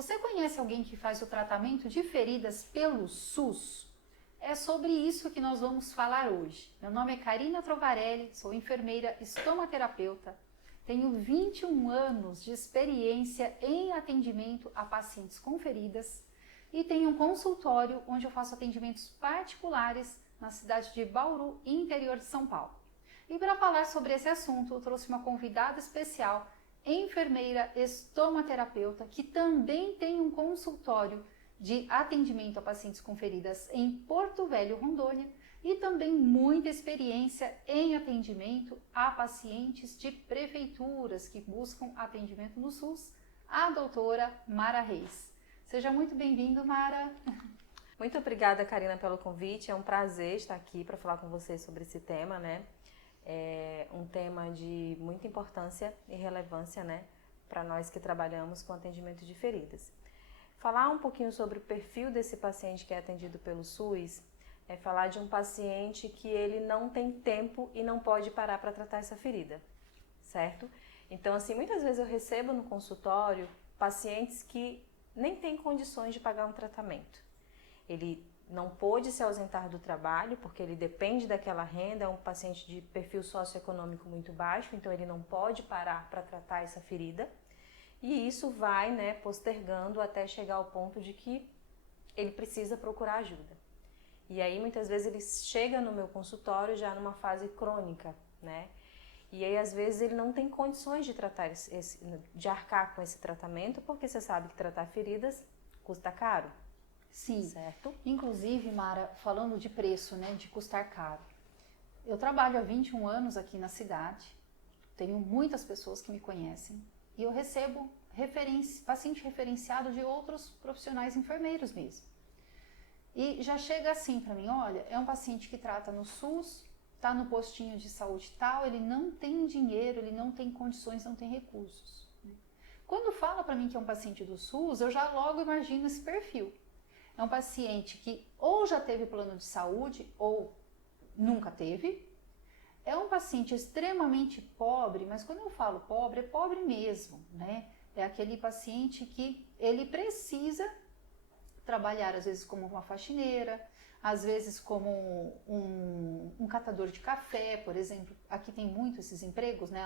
Você conhece alguém que faz o tratamento de feridas pelo SUS? É sobre isso que nós vamos falar hoje. Meu nome é Karina Trovarelli, sou enfermeira estomaterapeuta, tenho 21 anos de experiência em atendimento a pacientes com feridas e tenho um consultório onde eu faço atendimentos particulares na cidade de Bauru, interior de São Paulo. E para falar sobre esse assunto, eu trouxe uma convidada especial, enfermeira estomaterapeuta, que também tem um consultório de atendimento a pacientes com feridas em Porto Velho, Rondônia, e também muita experiência em atendimento a pacientes de prefeituras que buscam atendimento no SUS, a doutora Mara Reis. Seja muito bem-vindo, Mara. Muito obrigada, Karina, pelo convite. É um prazer estar aqui para falar com vocês sobre esse tema, né? É um tema de muita importância e relevância, né, para nós que trabalhamos com atendimento de feridas. Falar um pouquinho sobre o perfil desse paciente que é atendido pelo SUS é falar de um paciente que ele não tem tempo e não pode parar para tratar essa ferida, certo? Então, assim, muitas vezes eu recebo no consultório pacientes que nem têm condições de pagar um tratamento. Ele não pôde se ausentar do trabalho porque ele depende daquela renda, é um paciente de perfil socioeconômico muito baixo, então ele não pode parar para tratar essa ferida. E isso vai, né, postergando até chegar ao ponto de que ele precisa procurar ajuda. E aí muitas vezes ele chega no meu consultório já numa fase crônica, né? E aí às vezes ele não tem condições de tratar de arcar com esse tratamento, porque você sabe que tratar feridas custa caro. Sim, certo? Inclusive, Mara, falando de preço, né, de custar caro. Eu trabalho há 21 anos aqui na cidade, tenho muitas pessoas que me conhecem e eu recebo paciente referenciado de outros profissionais enfermeiros mesmo. E já chega assim para mim, olha, é um paciente que trata no SUS, está no postinho de saúde tal, ele não tem dinheiro, ele não tem condições, não tem recursos. Quando fala para mim que é um paciente do SUS, eu já logo imagino esse perfil. É um paciente que ou já teve plano de saúde ou nunca teve. É um paciente extremamente pobre, mas quando eu falo pobre, é pobre mesmo, né? É aquele paciente que ele precisa trabalhar às vezes como uma faxineira, às vezes como um catador de café, por exemplo. Aqui tem muito esses empregos, né,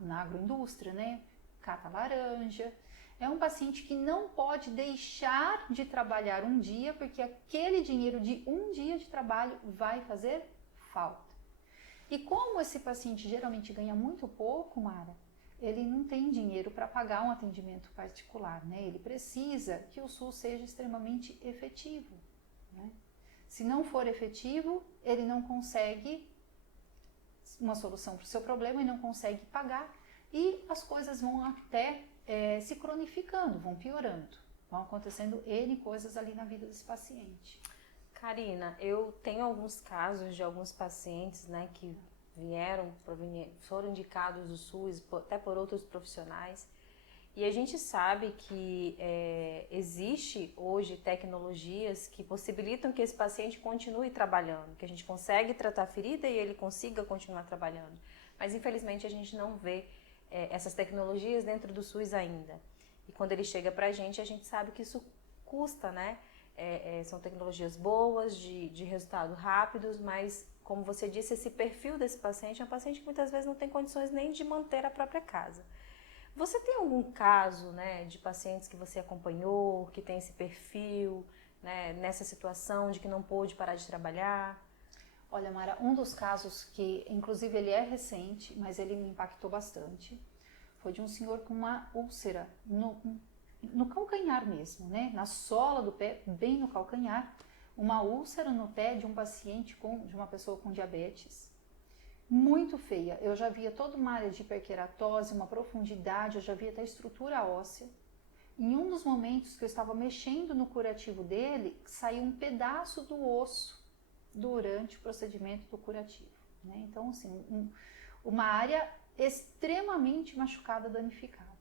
na agroindústria, né? Cata laranja. É um paciente que não pode deixar de trabalhar um dia, porque aquele dinheiro de um dia de trabalho vai fazer falta. E como esse paciente geralmente ganha muito pouco, Mara, ele não tem dinheiro para pagar um atendimento particular, né? Ele precisa que o SUS seja extremamente efetivo, né? Se não for efetivo, ele não consegue uma solução para o seu problema e não consegue pagar. E as coisas vão até se cronificando, vão piorando, vão acontecendo N coisas ali na vida desse paciente. Karina, eu tenho alguns casos de alguns pacientes, né, que foram indicados do SUS, até por outros profissionais, e a gente sabe que existe hoje tecnologias que possibilitam que esse paciente continue trabalhando, que a gente consegue tratar a ferida e ele consiga continuar trabalhando, mas infelizmente a gente não vê essas tecnologias dentro do SUS ainda. E quando ele chega pra gente, a gente sabe que isso custa, né? São tecnologias boas, de resultados rápidos, mas, como você disse, esse perfil desse paciente é um paciente que muitas vezes não tem condições nem de manter a própria casa. Você tem algum caso, né, de pacientes que você acompanhou, que tem esse perfil, né, nessa situação de que não pôde parar de trabalhar? Olha, Mara, um dos casos que, inclusive, ele é recente, mas ele me impactou bastante, foi de um senhor com uma úlcera no calcanhar mesmo, né? Na sola do pé, bem no calcanhar, uma úlcera no pé de um paciente, de uma pessoa com diabetes, muito feia. Eu já via toda uma área de hiperqueratose, uma profundidade, eu já via até estrutura óssea. Em um dos momentos que eu estava mexendo no curativo dele, saiu um pedaço do osso durante o procedimento do curativo, né? Então, assim, uma área extremamente machucada, danificada.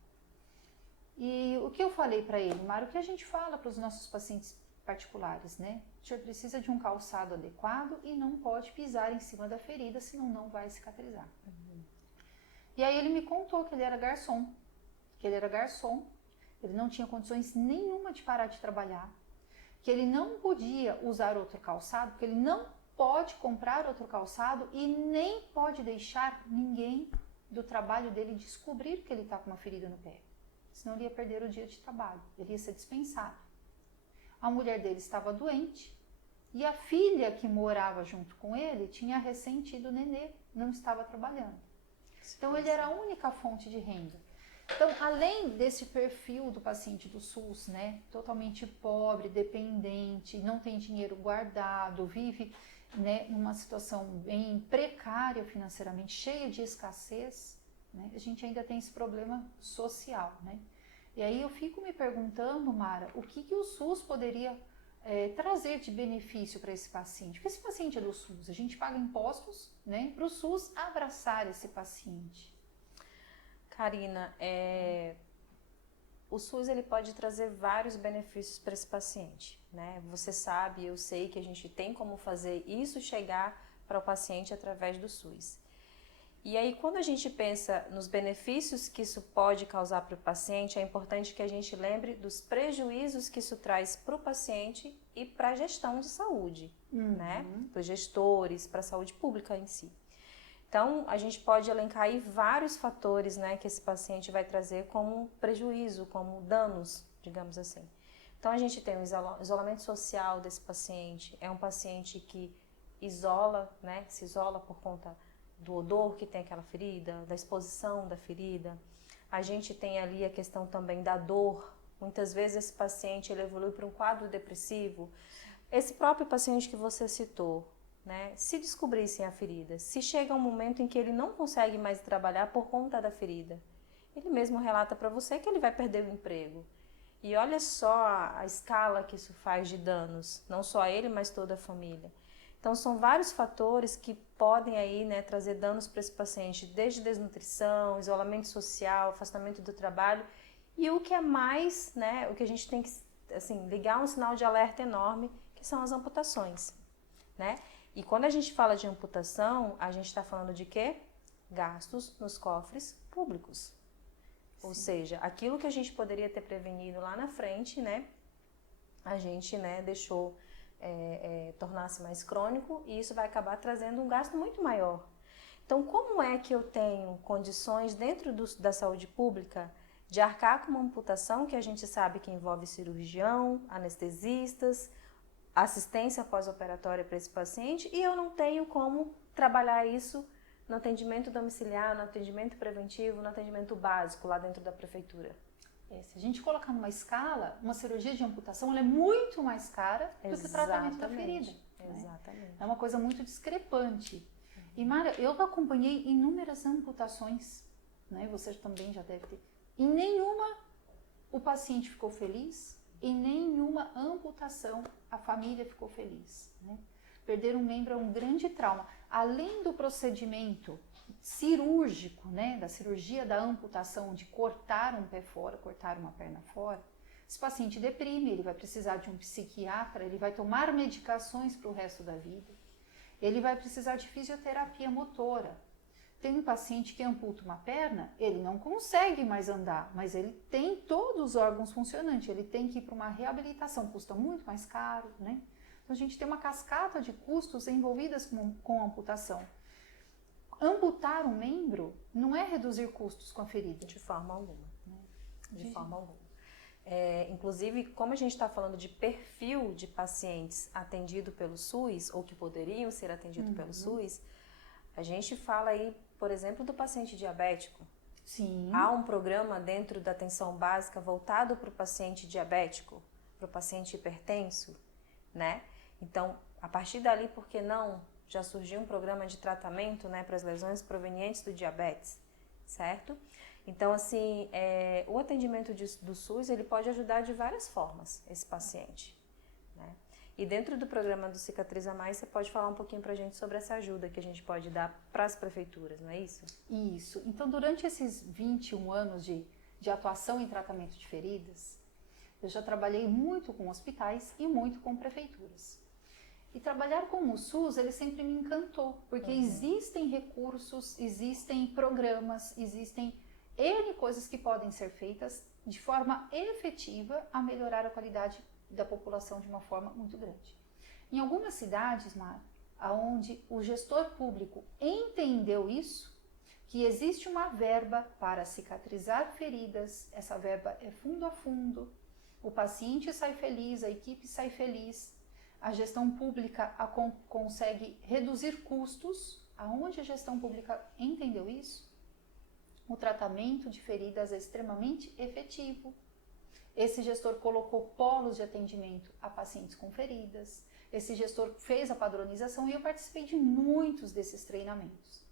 E o que eu falei para ele, Mário, o que a gente fala para os nossos pacientes particulares, né? O senhor precisa de um calçado adequado e não pode pisar em cima da ferida, senão não vai cicatrizar. E aí ele me contou que ele era garçom ele não tinha condições nenhuma de parar de trabalhar, que ele não podia usar outro calçado, porque ele não pode comprar outro calçado e nem pode deixar ninguém do trabalho dele descobrir que ele está com uma ferida no pé. Senão ele ia perder o dia de trabalho, ele ia ser dispensado. A mulher dele estava doente e a filha que morava junto com ele tinha recém-tido nenê, não estava trabalhando. Então ele era a única fonte de renda. Então, além desse perfil do paciente do SUS, né, totalmente pobre, dependente, não tem dinheiro guardado, vive, né, numa situação bem precária financeiramente, cheia de escassez, né, a gente ainda tem esse problema social, né? E aí eu fico me perguntando, Mara, o que o SUS poderia trazer de benefício para esse paciente? Porque esse paciente é do SUS, a gente paga impostos, né, para o SUS abraçar esse paciente. Karina, o SUS ele pode trazer vários benefícios para esse paciente, né? Você sabe, eu sei que a gente tem como fazer isso chegar para o paciente através do SUS. E aí, quando a gente pensa nos benefícios que isso pode causar para o paciente, é importante que a gente lembre dos prejuízos que isso traz para o paciente e para a gestão de saúde, né? Para os gestores, para a saúde pública em si. Então, a gente pode elencar aí vários fatores, né, que esse paciente vai trazer como prejuízo, como danos, digamos assim. Então, a gente tem o isolamento social desse paciente, é um paciente que isola, né, se isola por conta do odor que tem aquela ferida, da exposição da ferida. A gente tem ali a questão também da dor. Muitas vezes esse paciente ele evolui para um quadro depressivo. Esse próprio paciente que você citou, né, se descobrissem a ferida, se chega um momento em que ele não consegue mais trabalhar por conta da ferida, ele mesmo relata para você que ele vai perder o emprego. E olha só a escala que isso faz de danos, não só a ele, mas toda a família. Então, são vários fatores que podem aí, né, trazer danos para esse paciente, desde desnutrição, isolamento social, afastamento do trabalho. E o que é mais, né, o que a gente tem que assim, ligar um sinal de alerta enorme, que são as amputações, né? E quando a gente fala de amputação, a gente está falando de quê? Gastos nos cofres públicos. Sim. Ou seja, aquilo que a gente poderia ter prevenido lá na frente, né, a gente, né, deixou tornar-se mais crônico e isso vai acabar trazendo um gasto muito maior. Então, como é que eu tenho condições dentro da saúde pública de arcar com uma amputação que a gente sabe que envolve cirurgião, anestesistas, assistência pós-operatória para esse paciente e eu não tenho como trabalhar isso no atendimento domiciliar, no atendimento preventivo, no atendimento básico lá dentro da prefeitura? Se a gente colocar numa escala, uma cirurgia de amputação ela é muito mais cara do que o tratamento da ferida. Exatamente. Né? É uma coisa muito discrepante. E Mara, eu acompanhei inúmeras amputações, né? Você também já deve ter. Em nenhuma o paciente ficou feliz, em nenhuma amputação a família ficou feliz. Né? Perder um membro é um grande trauma. Além do procedimento cirúrgico, né, da cirurgia da amputação, de cortar um pé fora, cortar uma perna fora, esse paciente deprime, ele vai precisar de um psiquiatra, ele vai tomar medicações para o resto da vida, ele vai precisar de fisioterapia motora. Tem um paciente que amputa uma perna, ele não consegue mais andar, mas ele tem todos os órgãos funcionantes, ele tem que ir para uma reabilitação, custa muito mais caro, né? Então a gente tem uma cascata de custos envolvidas com a amputação. Amputar um membro não é reduzir custos com a ferida. De forma alguma. Né? De forma alguma. Inclusive, como a gente está falando de perfil de pacientes atendido pelo SUS, ou que poderiam ser atendidos pelo SUS, a gente fala aí, por exemplo, do paciente diabético. Sim. Há um programa dentro da atenção básica voltado para o paciente diabético, para o paciente hipertenso, né? Então, a partir dali, por que não já surgiu um programa de tratamento, né, para as lesões provenientes do diabetes, certo? Então, assim, o atendimento do SUS, ele pode ajudar de várias formas esse paciente, né? E dentro do programa do Cicatriza Mais, você pode falar um pouquinho pra gente sobre essa ajuda que a gente pode dar para as prefeituras, não é isso? Isso. Então, durante esses 21 anos de atuação em tratamento de feridas, eu já trabalhei muito com hospitais e muito com prefeituras. E trabalhar com o SUS, ele sempre me encantou, porque existem recursos, existem programas, existem N coisas que podem ser feitas de forma efetiva a melhorar a qualidade da população de uma forma muito grande. Em algumas cidades, Mara, onde o gestor público entendeu isso, que existe uma verba para cicatrizar feridas, essa verba é fundo a fundo, o paciente sai feliz, a equipe sai feliz, a gestão pública consegue reduzir custos. Aonde a gestão pública entendeu isso, o tratamento de feridas é extremamente efetivo. Esse gestor colocou polos de atendimento a pacientes com feridas, esse gestor fez a padronização e eu participei de muitos desses treinamentos.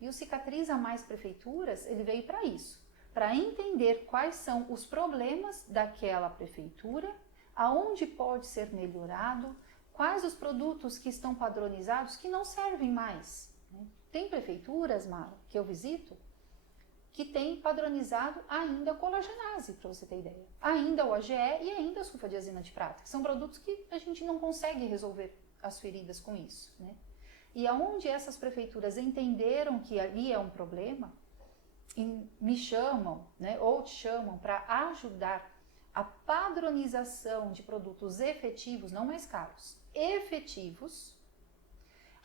E o Cicatriza Mais Prefeituras, ele veio para isso, para entender quais são os problemas daquela prefeitura, aonde pode ser melhorado, quais os produtos que estão padronizados que não servem mais. Tem prefeituras, Mara, que eu visito, que tem padronizado ainda a colagenase, para você ter ideia. Ainda o AGE e ainda a sulfadiazina de prata, que são produtos que a gente não consegue resolver as feridas com isso, né? E aonde essas prefeituras entenderam que ali é um problema, me chamam, né, ou te chamam para ajudar a padronização de produtos efetivos, não mais caros, efetivos,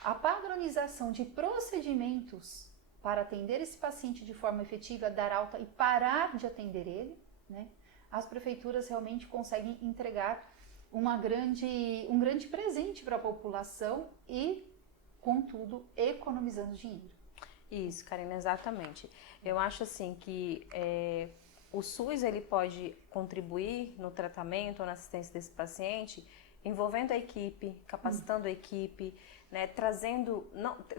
a padronização de procedimentos para atender esse paciente de forma efetiva, dar alta e parar de atender ele, né? As prefeituras realmente conseguem entregar um grande presente para a população e, contudo, economizando dinheiro. Isso, Karina, exatamente. Eu acho assim que o SUS ele pode contribuir no tratamento ou na assistência desse paciente, envolvendo a equipe, capacitando a equipe, né, trazendo...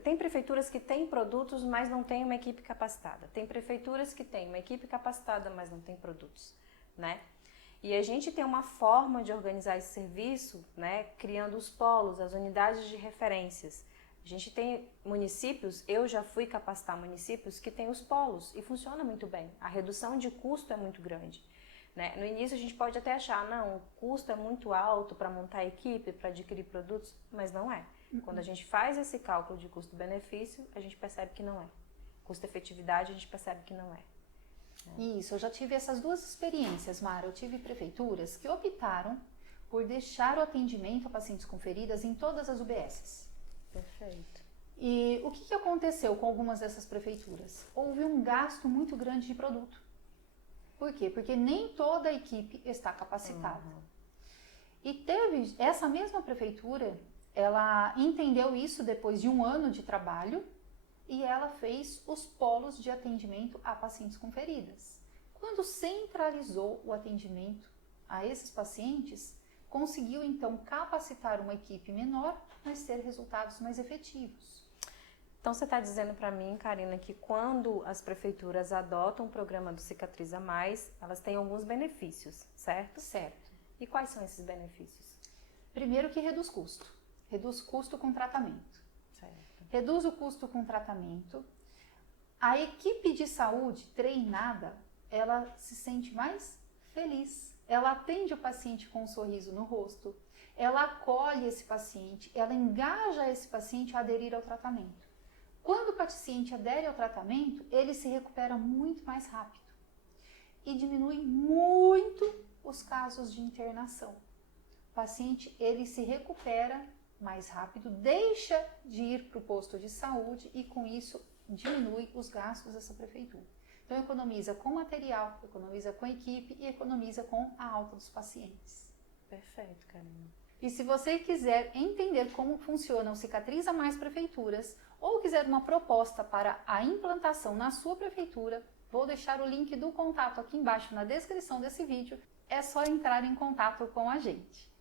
tem prefeituras que têm produtos, mas não tem uma equipe capacitada. Tem prefeituras que têm uma equipe capacitada, mas não tem produtos, né? E a gente tem uma forma de organizar esse serviço, né, criando os polos, as unidades de referências. A gente tem municípios, eu já fui capacitar municípios que têm os polos e funciona muito bem. A redução de custo é muito grande, né? No início a gente pode até achar, não, o custo é muito alto para montar a equipe, para adquirir produtos, mas não é. Quando a gente faz esse cálculo de custo-benefício, a gente percebe que não é. Custo-efetividade, a gente percebe que não é. Isso, eu já tive essas duas experiências, Mara. Eu tive prefeituras que optaram por deixar o atendimento a pacientes com feridas em todas as UBSs. Perfeito. E o que aconteceu com algumas dessas prefeituras? Houve um gasto muito grande de produto. Por quê? Porque nem toda a equipe está capacitada. E teve essa mesma prefeitura, ela entendeu isso depois de um ano de trabalho e ela fez os polos de atendimento a pacientes com feridas. Quando centralizou o atendimento a esses pacientes, conseguiu então capacitar uma equipe menor, mas ter resultados mais efetivos. Então você está dizendo para mim, Karina, que quando as prefeituras adotam o programa do Cicatriza Mais, elas têm alguns benefícios, certo? Certo. E quais são esses benefícios? Primeiro que reduz custo. Reduz custo com tratamento. Certo. Reduz o custo com tratamento. A equipe de saúde treinada, ela se sente mais feliz. Ela atende o paciente com um sorriso no rosto. Ela acolhe esse paciente, ela engaja esse paciente a aderir ao tratamento. Quando o paciente adere ao tratamento, ele se recupera muito mais rápido e diminui muito os casos de internação. O paciente, ele se recupera mais rápido, deixa de ir para o posto de saúde e com isso diminui os gastos dessa prefeitura. Então economiza com material, economiza com equipe e economiza com a alta dos pacientes. Perfeito, Karina. E se você quiser entender como funciona o Cicatriza Mais Prefeituras ou quiser uma proposta para a implantação na sua prefeitura, vou deixar o link do contato aqui embaixo na descrição desse vídeo. É só entrar em contato com a gente.